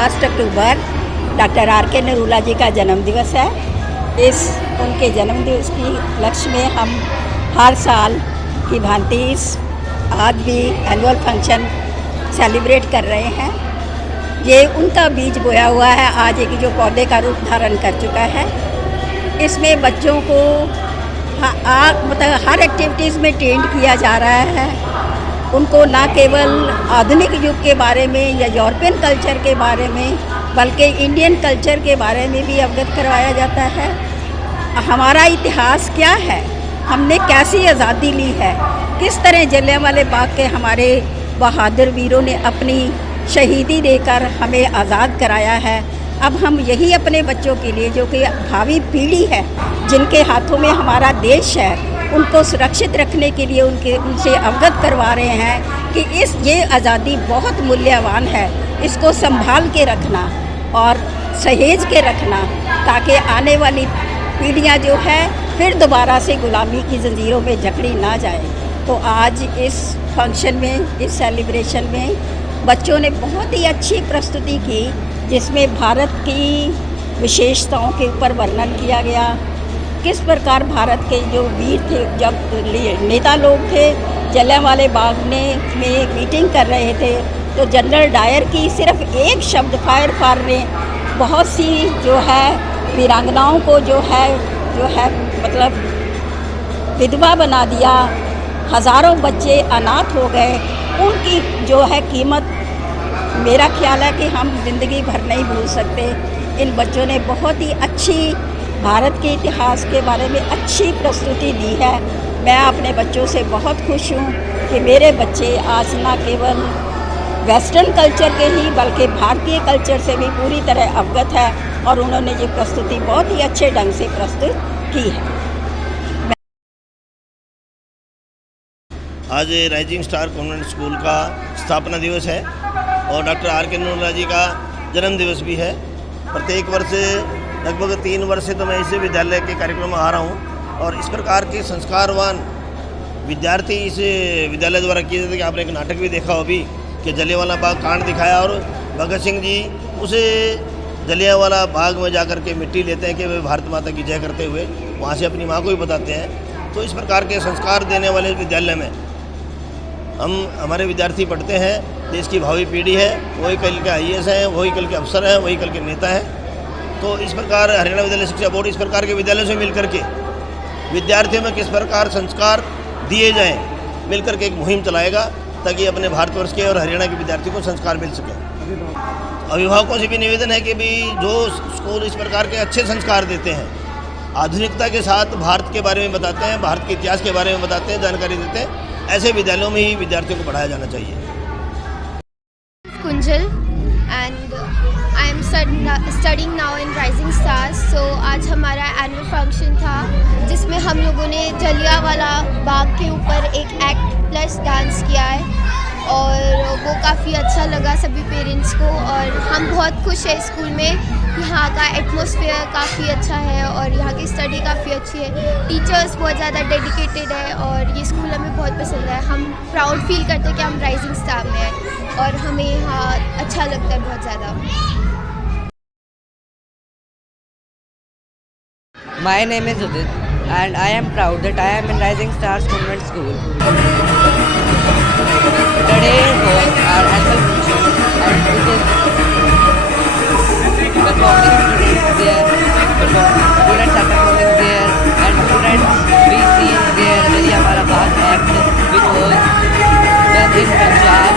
1 अक्टूबर doctor R.K. Narula जी का जन्मदिवस है। इस उनके जन्मदिवस की लक्ष्य में हम हर साल की भांति आज भी एनुअल फंक्शन सेलिब्रेट कर रहे हैं। ये उनका बीज बोया हुआ है, आज एक जो पौधे का रूप धारण कर चुका है। इसमें बच्चों को मतलब हर एक्टिविटीज़ में ट्रेंड किया जा रहा है। उनको ना केवल आधुनिक युग के बारे में या यूरोपियन कल्चर के बारे में बल्कि इंडियन कल्चर के बारे में भी अवगत करवाया जाता है। हमारा इतिहास क्या है, हमने कैसी आज़ादी ली है, किस तरह जलियांवाला बाग के हमारे बहादुर वीरों ने अपनी शहीदी देकर हमें आज़ाद कराया है। अब हम यही अपने बच्चों के लिए, जो कि भावी पीढ़ी है, जिनके हाथों में हमारा देश है, उनको सुरक्षित रखने के लिए उनसे अवगत करवा रहे हैं कि ये आज़ादी बहुत मूल्यवान है। इसको संभाल के रखना और सहेज के रखना, ताकि आने वाली पीढ़ियां जो है फिर दोबारा से गुलामी की ज़ंजीरों में जकड़ी ना जाए। तो आज इस फंक्शन में, इस सेलिब्रेशन में बच्चों ने बहुत ही अच्छी प्रस्तुति की, जिसमें भारत की विशेषताओं के ऊपर वर्णन किया गया। किस प्रकार भारत के जो वीर थे, जब नेता लोग थे जलियांवाला बाग में मीटिंग कर रहे थे, तो जनरल डायर की सिर्फ एक शब्द फायर फार ने बहुत सी जो है वीरांगनाओं को जो है मतलब विधवा बना दिया। हज़ारों बच्चे अनाथ हो गए। उनकी जो है कीमत मेरा ख्याल है कि हम ज़िंदगी भर नहीं भूल सकते। इन बच्चों ने बहुत ही अच्छी भारत के इतिहास के बारे में अच्छी प्रस्तुति दी है। मैं अपने बच्चों से बहुत खुश हूँ कि मेरे बच्चे आज ना केवल वेस्टर्न कल्चर के ही बल्कि भारतीय कल्चर से भी पूरी तरह अवगत है, और उन्होंने ये प्रस्तुति बहुत ही अच्छे ढंग से प्रस्तुत की है। आज राइजिंग स्टार कॉन्वेंट स्कूल का स्थापना दिवस है और डॉक्टर R.K. नरूला जी का जन्म दिवस भी है। प्रत्येक वर्ष लगभग 3 वर्ष से तो मैं इस विद्यालय के कार्यक्रम में आ रहा हूँ, और इस प्रकार के संस्कारवान विद्यार्थी इस विद्यालय द्वारा किए जाते हैं। कि आपने एक नाटक भी देखा हो अभी कि जलियांवाला बाग कांड दिखाया, और भगत सिंह जी उस जलियांवाला बाग में जाकर के मिट्टी लेते हैं कि वे भारत माता की जय करते हुए वहाँ से अपनी माँ को भी बताते हैं। तो इस प्रकार के संस्कार देने वाले विद्यालय में हमारे विद्यार्थी पढ़ते हैं। देश की भावी पीढ़ी है, वही कल के IAS हैं, वही कल के अफसर हैं, वही कल के नेता हैं। तो इस प्रकार हरियाणा विद्यालय शिक्षा बोर्ड इस प्रकार के विद्यालयों से मिलकर के विद्यार्थियों में किस प्रकार संस्कार दिए जाएं, मिलकर के एक मुहिम चलाएगा, ताकि अपने भारतवर्ष के और हरियाणा के विद्यार्थियों को संस्कार मिल सके। अभिभावकों से भी निवेदन है कि भी जो स्कूल इस प्रकार के अच्छे संस्कार देते हैं, आधुनिकता के साथ भारत के बारे में बताते हैं, भारत के इतिहास के बारे में बताते हैं, जानकारी देते हैं, ऐसे विद्यालयों में ही विद्यार्थियों को पढ़ाया जाना चाहिए। Kunjal and I am studying now in Rising Stars. So आज हमारा एनुअल फंक्शन था, जिसमें हम लोगों ने जलियांवाला बाग के ऊपर एक एक्ट प्लस डांस किया है, और वो काफ़ी अच्छा लगा सभी पेरेंट्स को। और हम बहुत खुश हैं स्कूल में। यहाँ का एटमॉस्फेयर काफ़ी अच्छा है और यहाँ की स्टडी काफ़ी अच्छी है। टीचर्स बहुत ज़्यादा डेडिकेटेड है और ये स्कूल हमें बहुत पसंद है। हम प्राउड फील करते हैं कि हम राइजिंग स्टार में हैं और हमें यहाँ अच्छा लगता है बहुत ज़्यादा। My name is Udit and I am proud that I am in Rising Stars Convent School. Today was our annual function and it is performing students there, students are performing there, and students we see their Jallianwala Bagh act which was done in Punjab.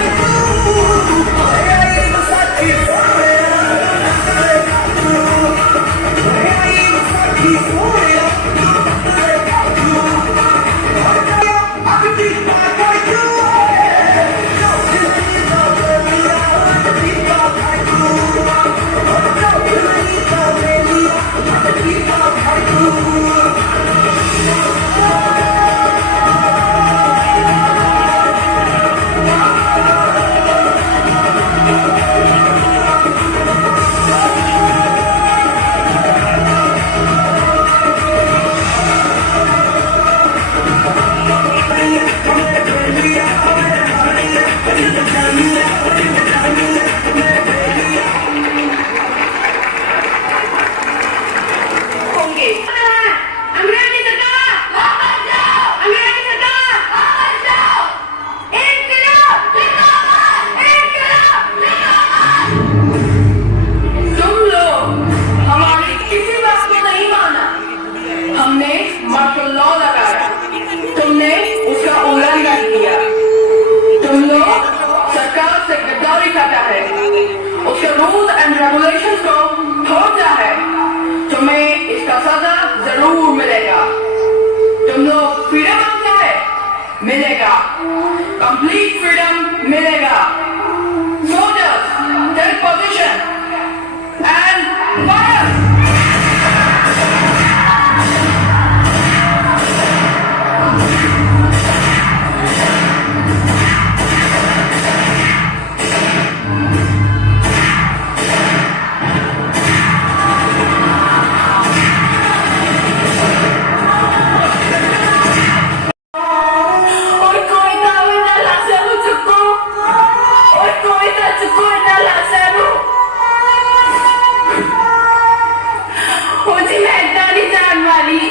वाली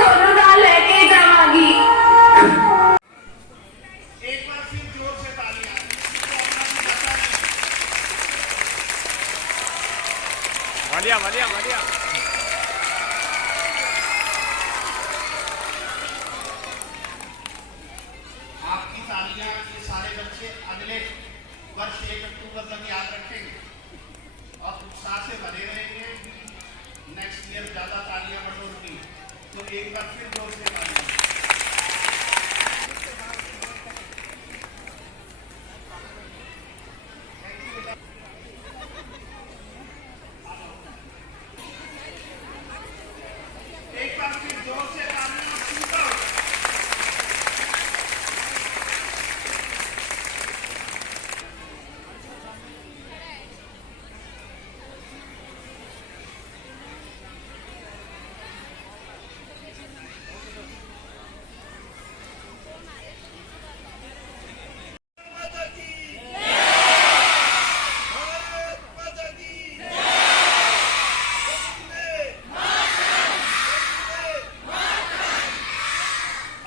दोनों ना लेके जावांगी। एक बार फिर जोर से तालियां। वालिया वालिया वालिया। आपकी तालियां ये सारे बच्चे अगले वर्ष 1 अक्टूबर तक याद रखेंगे और उत्साह से बने रहेंगे। नेक्स्ट ईयर ज्यादा तालियां बटोरनी, तो एक बार फिर जोर से तालियां। एक बार फिर जोर से तालियां सुनता हूं।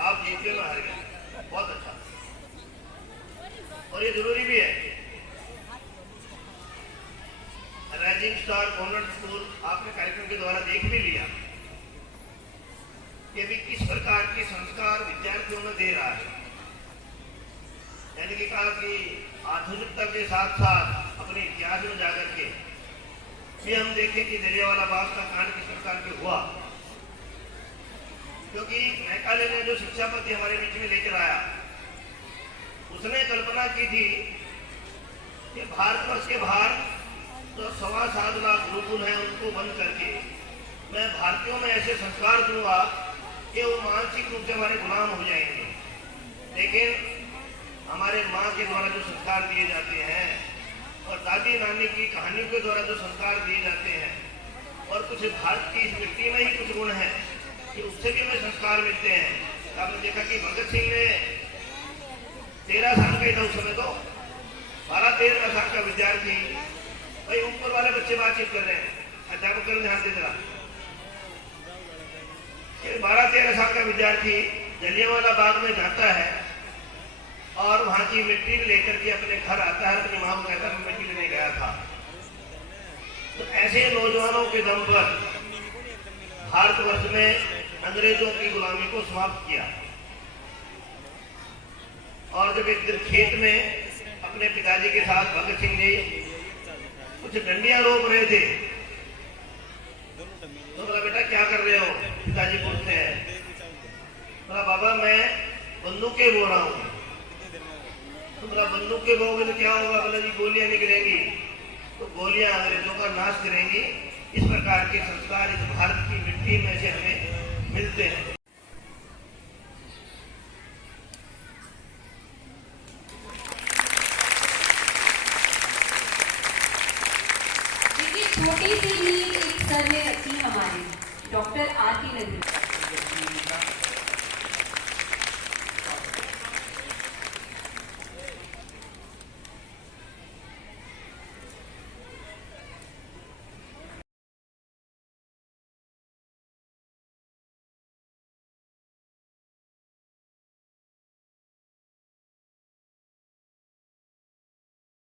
आप जीते में हार गए, बहुत अच्छा, और ये जरूरी भी है। राइजिंग स्टार कॉन्वेंट स्कूल आपने कार्यक्रम के द्वारा देख भी लिया कि अभी किस प्रकार के संस्कार विद्यार्थियों में दे रहा है। यानी कि कहा कि आधुनिकता के साथ साथ अपने इतिहास में जाकर के भी हम देखें कि जलियांवाला बाग का कांड किस प्रकार के हुआ। क्योंकि मैकाले ने जो शिक्षा पद्धति हमारे बीच में लेकर आया, उसने कल्पना की थी कि भारतवर्ष के बाहर जो 7.25 लाख गुरुकुल हैं उनको बंद करके मैं भारतीयों में ऐसे संस्कार दूंगा कि वो मानसिक रूप से हमारे गुलाम हो जाएंगे। लेकिन हमारे माँ के द्वारा जो संस्कार दिए जाते हैं और दादी नानी की कहानियों के द्वारा जो संस्कार दिए जाते हैं और कुछ भारत की इस मिट्टी में ही कुछ गुण हैं कि उससे भी हमें संस्कार मिलते हैं। आपने देखा कि भगत सिंह ने 13 साल का ही था उस समय, तो 12-13 साल का विद्यार्थी, भाई ऊपर वाले बच्चे बातचीत कर रहे हैं, अध्यापक कर ध्यान दे जरा। 12-13 साल का विद्यार्थी जलियांवाला बाग में जाता है और वहां की मिट्टी लेकर के अपने घर आता है, अपनी मां को कहता है मैं मिट्टी लेने गया था। तो ऐसे नौजवानों के दम पर भारतवर्ष में अंग्रेजों की गुलामी को समाप्त किया। और जब एक दिन खेत में अपने पिताजी के साथ भगत सिंह जी कुछ डंडियां रोप रहे थे, तो बोला बेटा क्या कर रहे हो? पिताजी पूछते हैं। बोला बाबा मैं बंदूकें बो रहा हूं। तो बोला बंदूकें बोगे तो क्या होगा? बोला जी गोलियां निकलेंगी, तो गोलियां अंग्रेजों का नाश करेंगी। इस प्रकार के संस्कार इस भारत की मिट्टी में से हमें मिलते हैं। छोटी सी नींव एक सर ने रखी हमारी डॉक्टर आरती नंदी।